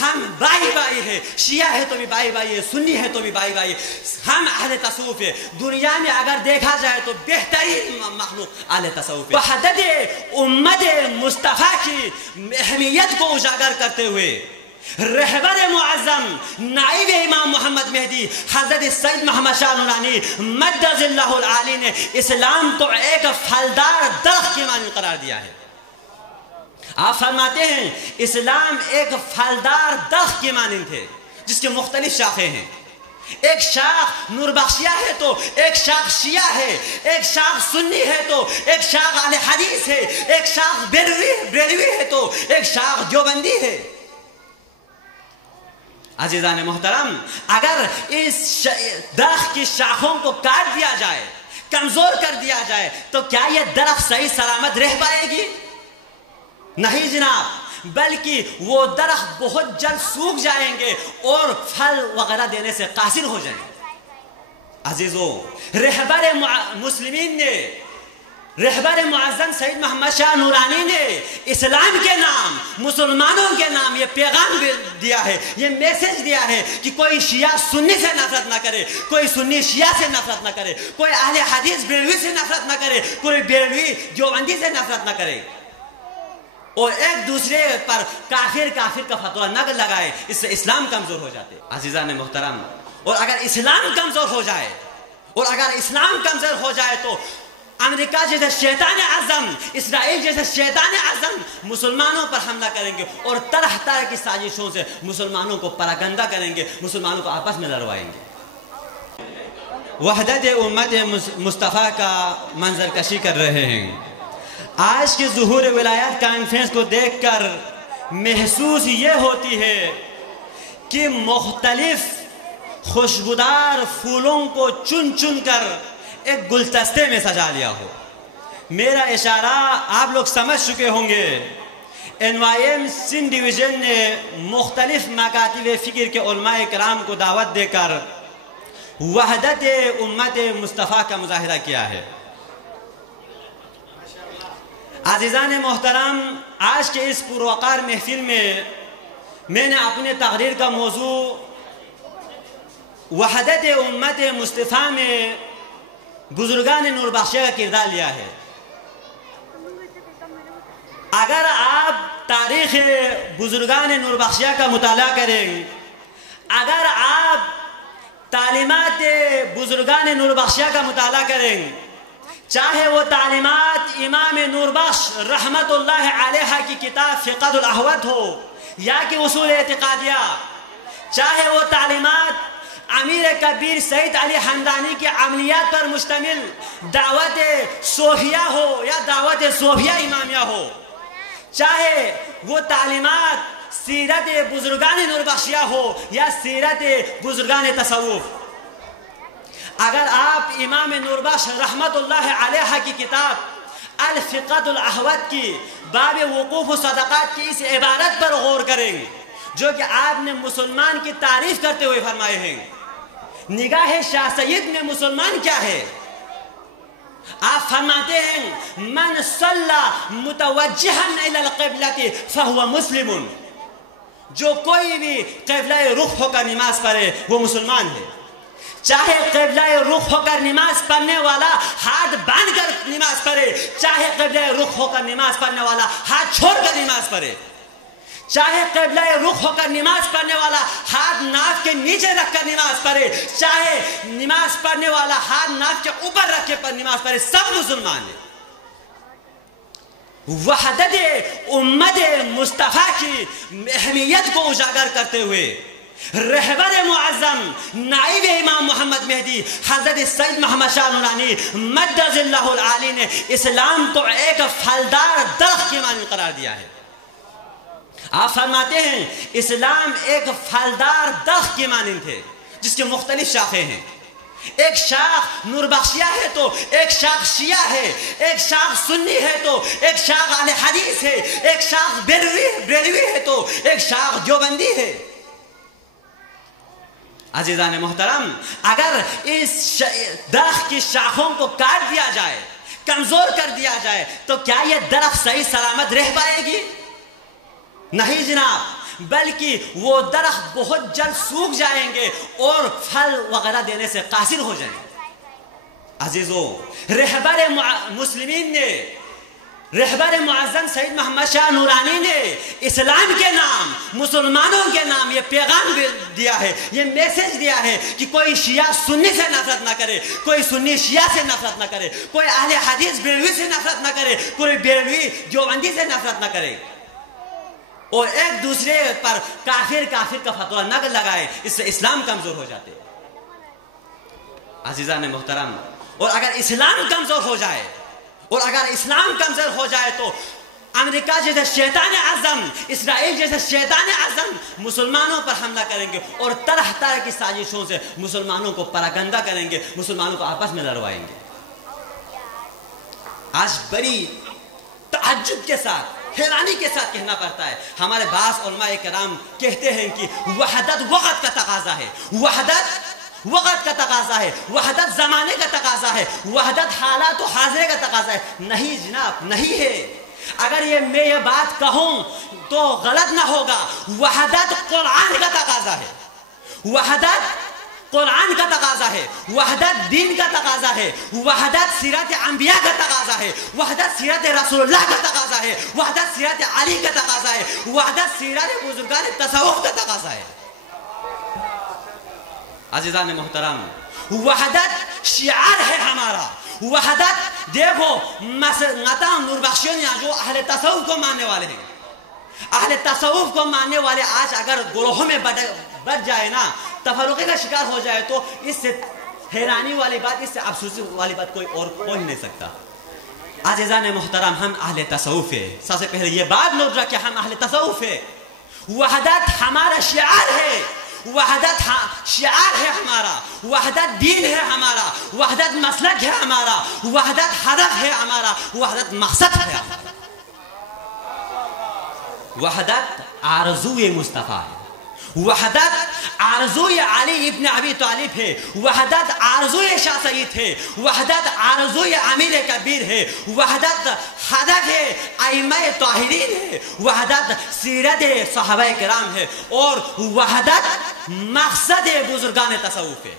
ہم by by ہے، شیعہ ہے تو بھی بائی بائی ہے، سنی ہے تو بھی بائی بائی ہے، ہم اہل تصوف ہے۔ دنیا میں اگر دیکھا جائے تو بہترین مخلوق اہل تصوف ہے۔ وحدت امت مصطفیٰ کی اہمیت کو اجاگر کرتے ہوئے رہبر معظم نائب امام محمد مہدی حضرت سید محمد شاہ نورانی مجد اللہ العالی نے اسلام کو ایک پھلدار درخت کی مانند قرار دیا ہے۔ آپ فرماتے ہیں اسلام ایک پھلدار درخت کی مانند ہے جس کے مختلف شاخیں ہیں، ایک شاخ نور بخشیہ ہے تو ایک شاخ شیعہ ہے، ایک شاخ سنی ہے تو ایک شاخ اہل حدیث ہے، ایک شاخ بریلوی ہے تو ایک شاخ دیوبندی ہے۔ عزیزان محترم، اگر اس درخت کی شاخوں کو کاٹ دیا جائے، کمزور کر دیا جائے تو کیا یہ درخت صحیح سلامت رہ پائے گی؟ نہیں جناب، بلکہ وہ درخت بہت جلد سوکھ جائیں گے اور پھل وغیرہ دینے سے قاصر ہو جائیں گے۔ عزیزو، رہبر مسلمین نے، رہبر معظم سید محمد شاہ نورانی نے اسلام کے نام، مسلمانوں کے نام یہ پیغام دیا ہے، یہ میسج دیا ہے کہ کوئی شیعہ سنی سے نفرت نہ کرے، کوئی سنی شیعہ سے نفرت نہ کرے، کوئی اہل حدیث بریلوی سے نفرت نہ کرے، کوئی بریلوی دیوبندی سے نفرت نہ کرے، اور ایک دوسرے پر کافر کا فتویٰ نہ لگائے، اس سے اسلام کمزور ہو جاتے۔ عزیزان محترم، اور اگر اسلام کمزور ہو جائے، تو امریکہ جیسے شیطان اعظم، اسرائیل جیسے شیطان اعظم مسلمانوں پر حملہ کریں گے اور طرح طرح کی سازشوں سے مسلمانوں کو پراگندہ کریں گے، مسلمانوں کو آپس میں لڑوائیں گے۔ وحدت امت مصطفیٰ کا منظر کشی کر رہے ہیں۔ آج کی ظہور ولایت کانفرنس کو دیکھ کر محسوس یہ ہوتی ہے کہ مختلف خوشبودار پھولوں کو چن چن کر ایک گلدستے میں سجا لیا ہو۔ میرا اشارہ آپ لوگ سمجھ چکے ہوں گے۔ NYM سندھ ڈویژن نے مختلف مکاتب فکر کے علماء کرام کو دعوت دے کر وحدت امت مصطفیٰ کا مظاہرہ کیا ہے۔ عزیزان محترم، آج کے اس پروقار محفل میں نے اپنے تقریر کا موضوع وحدت امت مصطفیٰ میں بزرگان نور بخشیہ کا کردار لیا ہے۔ اگر آپ تاریخ بزرگان نور بخشیہ کا مطالعہ کریں، اگر آپ تعلیمات بزرگان نور بخشیہ کا مطالعہ کریں، چاہے وہ تعلیمات امام نور بخش رحمت اللہ علیہ کی کتاب فقہ الاحوط ہو یا کہ اصول اعتقادیہ، چاہے وہ تعلیمات امیر کبیر سید علی حمدانی کی عملیات پر مشتمل دعوت صوفیہ ہو یا دعوت صوفیہ امامیہ ہو، چاہے وہ تعلیمات سیرت بزرگان نور بخشیہ ہو یا سیرت بزرگان تصوف، اگر آپ امام نور بخش رحمت اللہ علیہ کی کتاب الفقہ الاحوط کی باب وقوف و صدقات کی اس عبارت پر غور کریں جو کہ آپ نے مسلمان کی تعریف کرتے ہوئے فرمائے ہیں، نگاہ شاہ سید میں مسلمان کیا ہے؟ آپ فرماتے ہیں من صلی متوجہا الی القبلۃ فہو مسلم، جو کوئی بھی قبلہ رخ ہو کر نماز پڑھے وہ مسلمان ہے، چاہے قبلہ رخ ہو کر نماز پڑھنے والا ہاتھ باندھ کر نماز پڑھے، چاہے قبلہ رخ ہو کر نماز پڑھنے والا ہاتھ چھوڑ کر نماز پڑھے، چاہے قبلہ رخ ہو کر نماز پڑھنے والا ہاتھ ناک کے نیچے رکھ کر نماز پڑھے، چاہے نماز پڑھنے والا ہاتھ ناک کے اوپر رکھ کے نماز پڑھے، سب مسلمان ہیں۔ وحدت امت مصطفیٰ کی اہمیت کو اجاگر کرتے ہوئے رہبر معظم نائب امام محمد مہدی حضرت سید محمد شاہ نورانی مجد اللہ العالی نے اسلام کو ایک پھلدار درخت کی مانند قرار دیا ہے۔ آپ فرماتے ہیں اسلام ایک پھلدار درخت کی مانند ہے جس کے مختلف شاخیں ہیں، ایک شاخ نور بخشیہ ہے تو ایک شاخ شیعہ ہے، ایک شاخ سنی ہے تو ایک شاخ اہل حدیث ہے، ایک شاخ بریلوی ہے تو ایک شاخ دیوبندی ہے۔ عزیزان محترم، اگر اس درخت کی شاخوں کو کاٹ دیا جائے، کمزور کر دیا جائے تو کیا یہ درخت صحیح سلامت رہ پائے گی؟ نہیں جناب، بلکہ وہ درخت بہت جلد سوکھ جائیں گے اور پھل وغیرہ دینے سے قاصر ہو جائیں گے۔ عزیزو، رہبر مسلمین نے، رہبر معظم سید محمد شاہ نورانی نے اسلام کے نام، مسلمانوں کے نام یہ پیغام دیا ہے، یہ میسج دیا ہے کہ کوئی شیعہ سنی سے نفرت نہ کرے، کوئی سنی شیعہ سے نفرت نہ کرے، کوئی اہل حدیث بریلوی سے نفرت نہ کرے، کوئی بریلوی دیوبندی سے نفرت نہ کرے، اور ایک دوسرے پر کافر کافر کا فتویٰ نہ لگائے، اس سے اسلام کمزور ہو جاتے۔ عزیزان محترم، اور اگر اسلام کمزور ہو جائے، اور اگر اسلام کمزور ہو جائے تو امریکہ جیسے شیطان اعظم، اسرائیل جیسے شیطان اعظم مسلمانوں پر حملہ کریں گے اور طرح طرح کی سازشوں سے مسلمانوں کو پراگندہ کریں گے، مسلمانوں کو آپس میں لڑوائیں گے۔ آج بڑی تعجب کے ساتھ، حیرانی کے ساتھ کہنا پڑتا ہے، ہمارے بعض علماء کرام کہتے ہیں کہ وحدت وقت کا تقاضا ہے، وحدت وقت کا تقاضا ہے، وحدت زمانے کا تقاضا ہے، وحدت حالات و حاضرے کا تقاضا ہے۔ نہیں جناب، نہیں ہے۔ اگر میں یہ بات کہوں تو غلط نہ ہوگا۔ وحدت قرآن کا تقاضا ہے، وحدت قرآن کا تقاضا ہے، وحدت دین کا تقاضا ہے، وحدت سیرت انبیاء کا تقاضا ہے، وحدت سیرت رسول اللہ کا تقاضا ہے، وحدت سیرت علی کا تقاضا ہے، وحدت سیرت بزرگان تصوف کا تقاضا ہے۔ عزیزان محترم، وحدت شعار ہے ہمارا۔ وحدت دیکھو، نتا نور بخشیوں جو اہل تصوف کو ماننے والے ہیں، اہل تصوف کو ماننے والے آج اگر گروہوں میں بٹ جائے نا، تفرقے کا شکار ہو جائے، تو اس سے حیرانی والی بات، اس سے افسوس والی بات کوئی اور ہی نہیں سکتا۔ عزیزان محترم، ہم اہل تصوف ہے۔ سب سے پہلے یہ بات نوٹ رکھیں، ہم اہل تصوف ہے۔ وحدت ہمارا شعار ہے، وحدت شعار ہے ہمارا، وحدت دین ہے ہمارا، وحدت مسلک ہے ہمارا، وحدت ہدف ہے ہمارا، وحدت مقصد ہے ہمارا۔ وحدت آرزوئے مصطفیٰ ہے، وحدت آرزوئے علی ابن ابی طالب ہے، وحدت آرزوئے شاہ سید ہے، وحدت آرزوئے امیر کبیر ہے، وحدت ہدف ائمہ طاہرین ہے، وحدت سیرت صحابہ کرام ہے، اور وحدت مقصد بزرگان تصوف ہے۔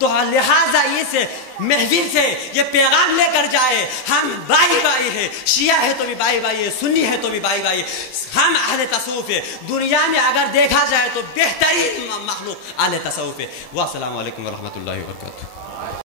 تو لہٰذا اس محفل سے یہ پیغام لے کر جائے، ہم بھائی بھائی ہیں، شیعہ ہے تو بھی بھائی بھائی ہے، سنی ہے تو بھی بھائی بھائی ہے، ہم اہل تصوف ہے۔ دنیا میں اگر دیکھا جائے تو بہترین مخلوق اہل تصوف ہے۔ والسلام علیکم ورحمۃ اللہ وبرکاتہ۔